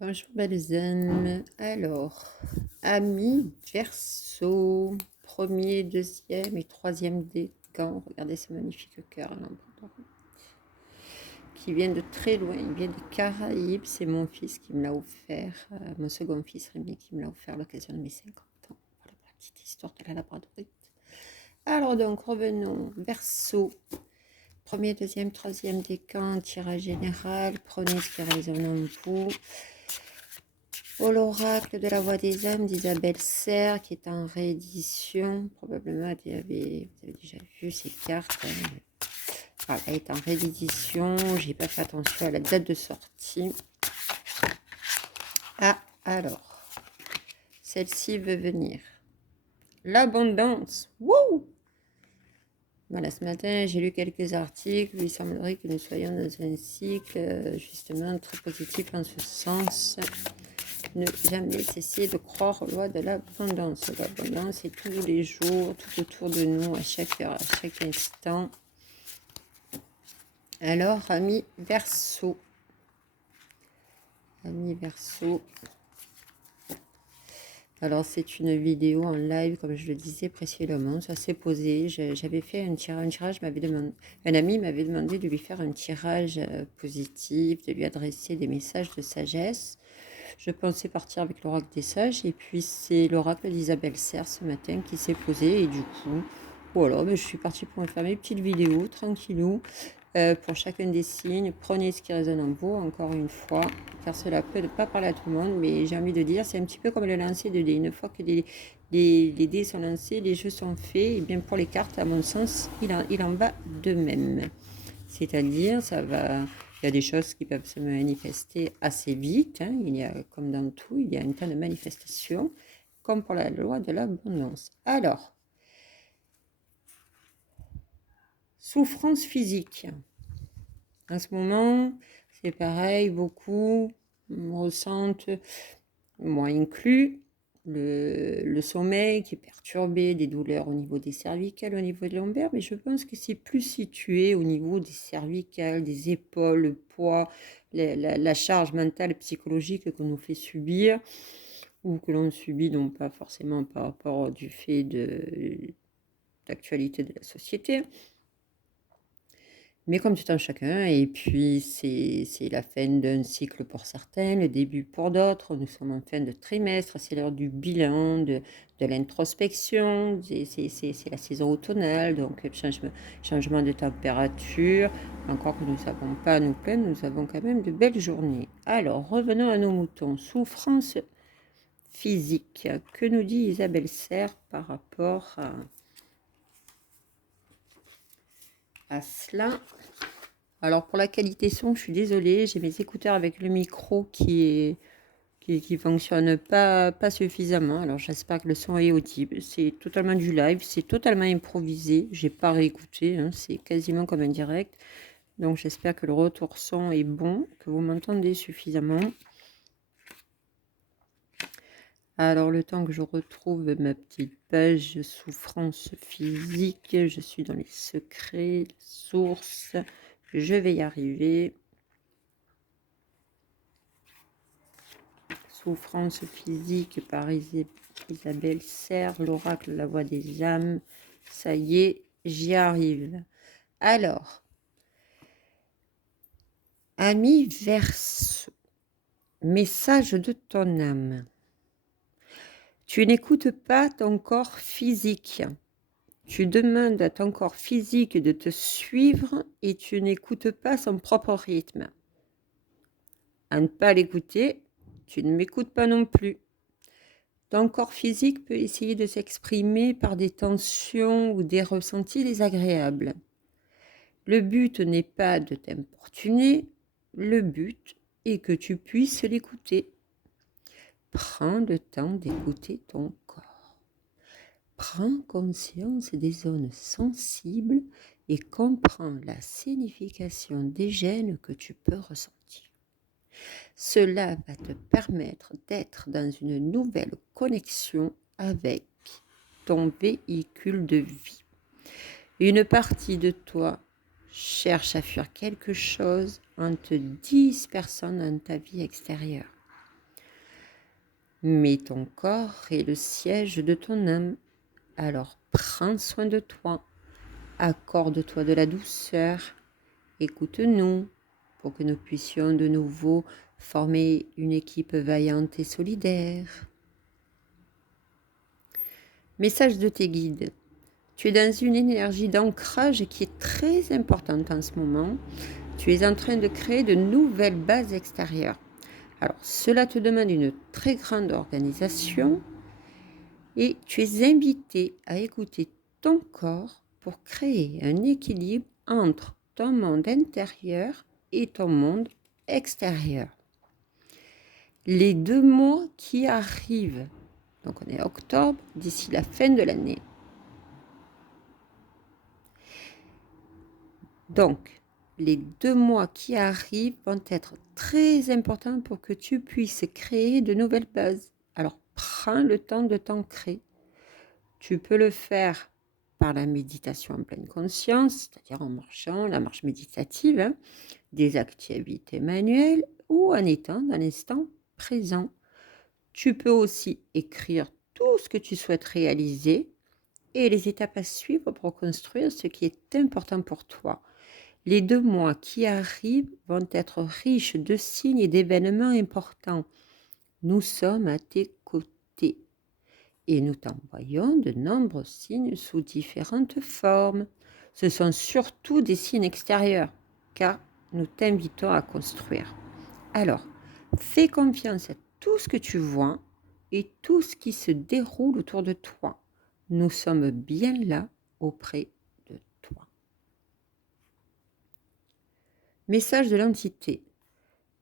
Bonjour belles âmes. Alors, amis Verseau, premier, deuxième et troisième décan. Regardez ce magnifique cœur qui vient de très loin. Il vient des Caraïbes. C'est mon fils qui me l'a offert, mon second fils Rémi qui me l'a offert à l'occasion de mes 50 ans. Voilà pour la petite histoire de la labradorite. Alors donc, revenons. Verseau. Premier, deuxième, troisième décan, tirage général. Prenez ce qui résonne en vous. Oh, l'oracle de la voix des âmes d'Isabelle Serre, qui est en réédition. Probablement, vous avez déjà vu ces cartes. Voilà, elle est en réédition. J'ai pas fait attention à la date de sortie. Ah, alors. Celle-ci veut venir. L'abondance. Wouh! Voilà, ce matin, j'ai lu quelques articles. Il semblerait que nous soyons dans un cycle, justement, très positif en ce sens. Ne jamais cesser de croire aux lois de l'abondance. L'abondance est tous les jours, tout autour de nous, à chaque heure, à chaque instant. Alors, amis Verseau. Amis Verseau. Alors, c'est une vidéo en live, comme je le disais précédemment. Ça s'est posé. J'avais fait un tirage. Un ami m'avait demandé de lui faire un tirage positif, de lui adresser des messages de sagesse. Je pensais partir avec l'oracle des sages et puis c'est l'oracle d'Isabelle Serre ce matin qui s'est posé et du coup, voilà, je suis partie pour me faire mes petites vidéos tranquillou pour chacun des signes. Prenez ce qui résonne en vous, encore une fois, car cela peut ne pas parler à tout le monde, mais j'ai envie de dire, c'est un petit peu comme le lancer de dés. Une fois que les dés sont lancés, les jeux sont faits, et bien pour les cartes, à mon sens, il en va de même. C'est-à-dire, il y a des choses qui peuvent se manifester assez vite. Il y a, comme dans tout, il y a un temps de manifestation, comme pour la loi de l'abondance. Alors, souffrance physique. En ce moment, c'est pareil, beaucoup ressentent, moi inclus, le sommeil qui est perturbé, des douleurs au niveau des cervicales, au niveau des lombaires, mais je pense que c'est plus situé au niveau des cervicales, des épaules, le poids, la charge mentale, psychologique que nous fait subir, ou que l'on subit, non pas forcément par rapport du fait de l'actualité de la société, mais comme tout un chacun, et puis c'est la fin d'un cycle pour certains, le début pour d'autres. Nous sommes en fin de trimestre, c'est l'heure du bilan, de l'introspection, c'est la saison automnale, donc changement de température. Encore que nous ne savons pas à nous plaindre, nous avons quand même de belles journées. Alors, revenons à nos moutons. Souffrance physique. Que nous dit Isabelle Serre par rapport à cela? Alors pour la qualité son, je suis désolée, j'ai mes écouteurs avec le micro qui fonctionne pas suffisamment. Alors j'espère que le son est audible. C'est totalement du live, c'est totalement improvisé. J'ai pas réécouté, c'est quasiment comme un direct. Donc j'espère que le retour son est bon, que vous m'entendez suffisamment. Alors le temps que je retrouve ma petite page souffrance physique, je suis dans les secrets, sources. Je vais y arriver. Souffrance physique par Isabelle Serre, l'oracle, la voix des âmes. Ça y est, j'y arrive. Alors, ami Verseau, message de ton âme. Tu n'écoutes pas ton corps physique. Tu demandes à ton corps physique de te suivre et tu n'écoutes pas son propre rythme. À ne pas l'écouter, tu ne m'écoutes pas non plus. Ton corps physique peut essayer de s'exprimer par des tensions ou des ressentis désagréables. Le but n'est pas de t'importuner, le but est que tu puisses l'écouter. Prends le temps d'écouter ton corps. Prends conscience des zones sensibles et comprends la signification des gènes que tu peux ressentir. Cela va te permettre d'être dans une nouvelle connexion avec ton véhicule de vie. Une partie de toi cherche à fuir quelque chose en te dispersant dans ta vie extérieure. mais ton corps est le siège de ton âme. Alors prends soin de toi, accorde-toi de la douceur, écoute-nous pour que nous puissions de nouveau former une équipe vaillante et solidaire. Message de tes guides. Tu es dans une énergie d'ancrage qui est très importante en ce moment. Tu es en train de créer de nouvelles bases extérieures. Alors, cela te demande une très grande organisation et tu es invité à écouter ton corps pour créer un équilibre entre ton monde intérieur et ton monde extérieur. Les 2 mois qui arrivent, donc on est octobre, d'ici la fin de l'année. Donc, les 2 mois qui arrivent vont être très importants pour que tu puisses créer de nouvelles bases. Alors, prends le temps de t'ancrer. Tu peux le faire par la méditation en pleine conscience, c'est-à-dire en marchant, la marche méditative, hein, des activités manuelles ou en étant dans l'instant présent. Tu peux aussi écrire tout ce que tu souhaites réaliser et les étapes à suivre pour construire ce qui est important pour toi. Les 2 mois qui arrivent vont être riches de signes et d'événements importants. Nous sommes à tes côtés et nous t'envoyons de nombreux signes sous différentes formes. Ce sont surtout des signes extérieurs, car nous t'invitons à construire. Alors, fais confiance à tout ce que tu vois et tout ce qui se déroule autour de toi. Nous sommes bien là auprès de toi. Message de l'entité.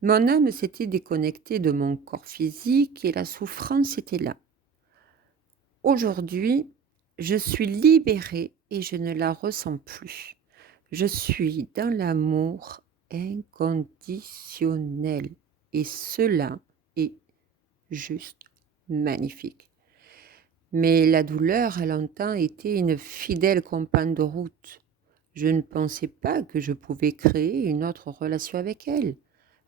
Mon âme s'était déconnectée de mon corps physique et la souffrance était là. Aujourd'hui, je suis libérée et je ne la ressens plus. Je suis dans l'amour inconditionnel et cela est juste magnifique. Mais la douleur a longtemps été une fidèle compagne de route. Je ne pensais pas que je pouvais créer une autre relation avec elle.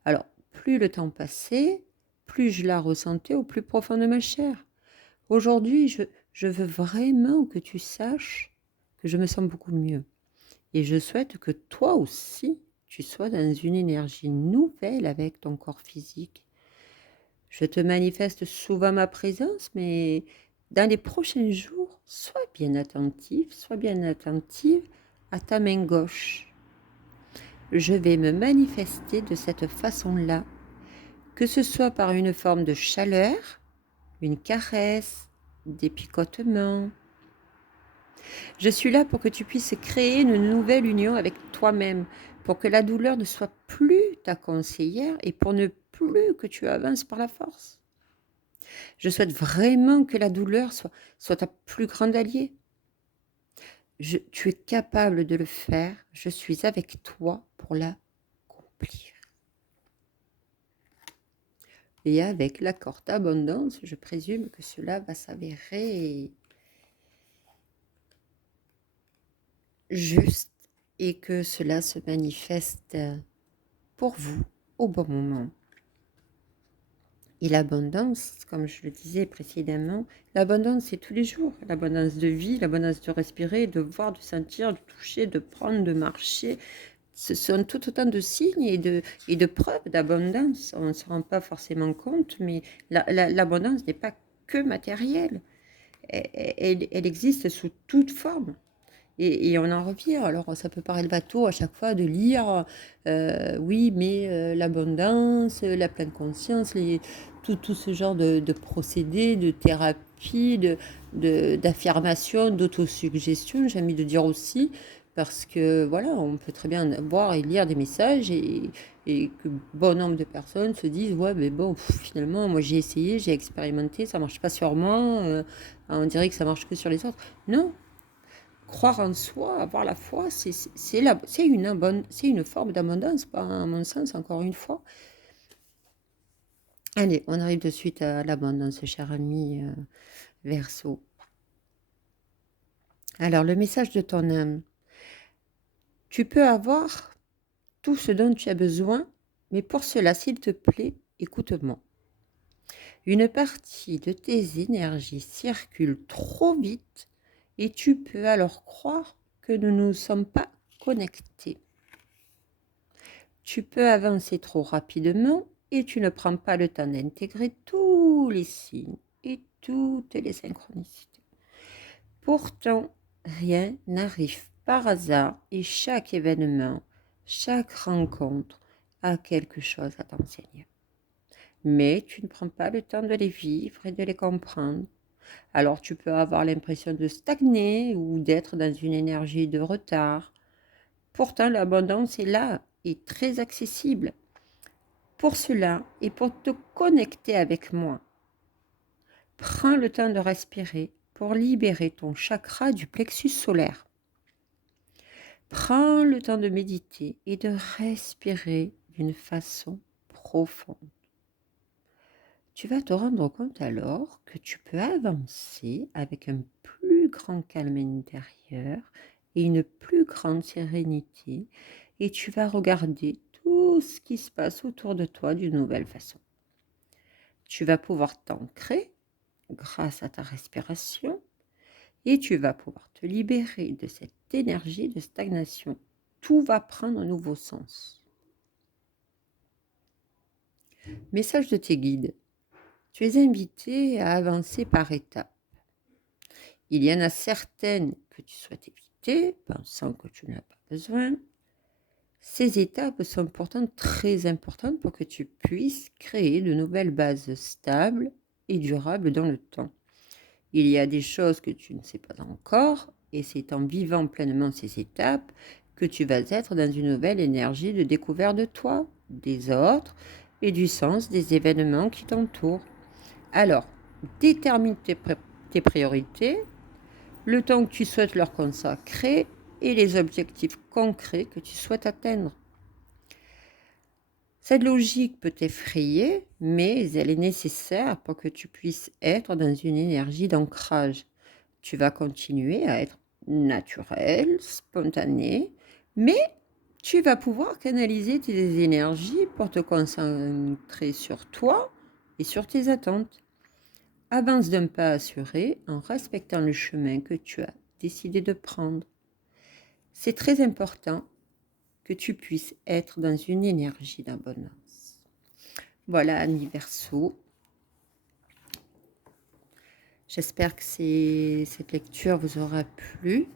Alors, plus le temps passait, plus je la ressentais au plus profond de ma chair. Aujourd'hui, je veux vraiment que tu saches que je me sens beaucoup mieux. Et je souhaite que toi aussi, tu sois dans une énergie nouvelle avec ton corps physique. Je te manifeste souvent ma présence, mais dans les prochains jours, sois bien attentif, sois bien attentive à ta main gauche. Je vais me manifester de cette façon-là, que ce soit par une forme de chaleur, une caresse, des picotements. Je suis là pour que tu puisses créer une nouvelle union avec toi-même, pour que la douleur ne soit plus ta conseillère et pour ne plus que tu avances par la force. Je souhaite vraiment que la douleur soit ta plus grande alliée. Tu es capable de le faire. Je suis avec toi pour l'accomplir. Et avec l'accord d'abondance, je présume que cela va s'avérer juste et que cela se manifeste pour vous au bon moment. Et l'abondance, comme je le disais précédemment, l'abondance c'est tous les jours. L'abondance de vie, l'abondance de respirer, de voir, de sentir, de toucher, de prendre, de marcher. Ce sont tout autant de signes et de preuves d'abondance. On ne se rend pas forcément compte, mais l'abondance n'est pas que matérielle. Elle existe sous toute forme. Et on en revient. Alors, ça peut paraître bateau à chaque fois de lire, oui, mais l'abondance, la pleine conscience, tout ce genre de procédés, de thérapie, d'affirmation, d'autosuggestion, j'ai envie de dire aussi, parce que voilà, on peut très bien voir et lire des messages et que bon nombre de personnes se disent, ouais, mais bon, finalement, moi j'ai essayé, j'ai expérimenté, ça marche pas sur moi, on dirait que ça marche que sur les autres. Non. Croire en soi, avoir la foi, c'est une forme d'abondance, pas à mon sens, encore une fois. Allez, on arrive de suite à l'abondance, cher ami Verseau. Alors, le message de ton âme. Tu peux avoir tout ce dont tu as besoin, mais pour cela, s'il te plaît, écoute-moi. Une partie de tes énergies circule trop vite et tu peux alors croire que nous ne sommes pas connectés. Tu peux avancer trop rapidement et tu ne prends pas le temps d'intégrer tous les signes et toutes les synchronicités. Pourtant, rien n'arrive par hasard et chaque événement, chaque rencontre a quelque chose à t'enseigner. Mais tu ne prends pas le temps de les vivre et de les comprendre. Alors tu peux avoir l'impression de stagner ou d'être dans une énergie de retard. Pourtant, l'abondance est là et très accessible. Pour cela et pour te connecter avec moi, prends le temps de respirer pour libérer ton chakra du plexus solaire. Prends le temps de méditer et de respirer d'une façon profonde. Tu vas te rendre compte alors que tu peux avancer avec un plus grand calme intérieur et une plus grande sérénité et tu vas regarder tout ce qui se passe autour de toi d'une nouvelle façon. Tu vas pouvoir t'ancrer grâce à ta respiration et tu vas pouvoir te libérer de cette énergie de stagnation. Tout va prendre un nouveau sens. Message de tes guides. Tu es invité à avancer par étapes. Il y en a certaines que tu souhaites éviter, pensant que tu n'as pas besoin. Ces étapes sont pourtant très importantes pour que tu puisses créer de nouvelles bases stables et durables dans le temps. Il y a des choses que tu ne sais pas encore, et c'est en vivant pleinement ces étapes que tu vas être dans une nouvelle énergie de découverte de toi, des autres et du sens des événements qui t'entourent. Alors, détermine tes priorités, le temps que tu souhaites leur consacrer et les objectifs concrets que tu souhaites atteindre. Cette logique peut t'effrayer, mais elle est nécessaire pour que tu puisses être dans une énergie d'ancrage. Tu vas continuer à être naturel, spontané, mais tu vas pouvoir canaliser tes énergies pour te concentrer sur toi et sur tes attentes. Avance d'un pas assuré en respectant le chemin que tu as décidé de prendre. C'est très important que tu puisses être dans une énergie d'abondance. Voilà, amis Verseau. J'espère que cette lecture vous aura plu.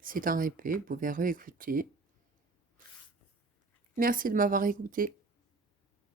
C'est un répé, vous pouvez réécouter. Merci de m'avoir écouté.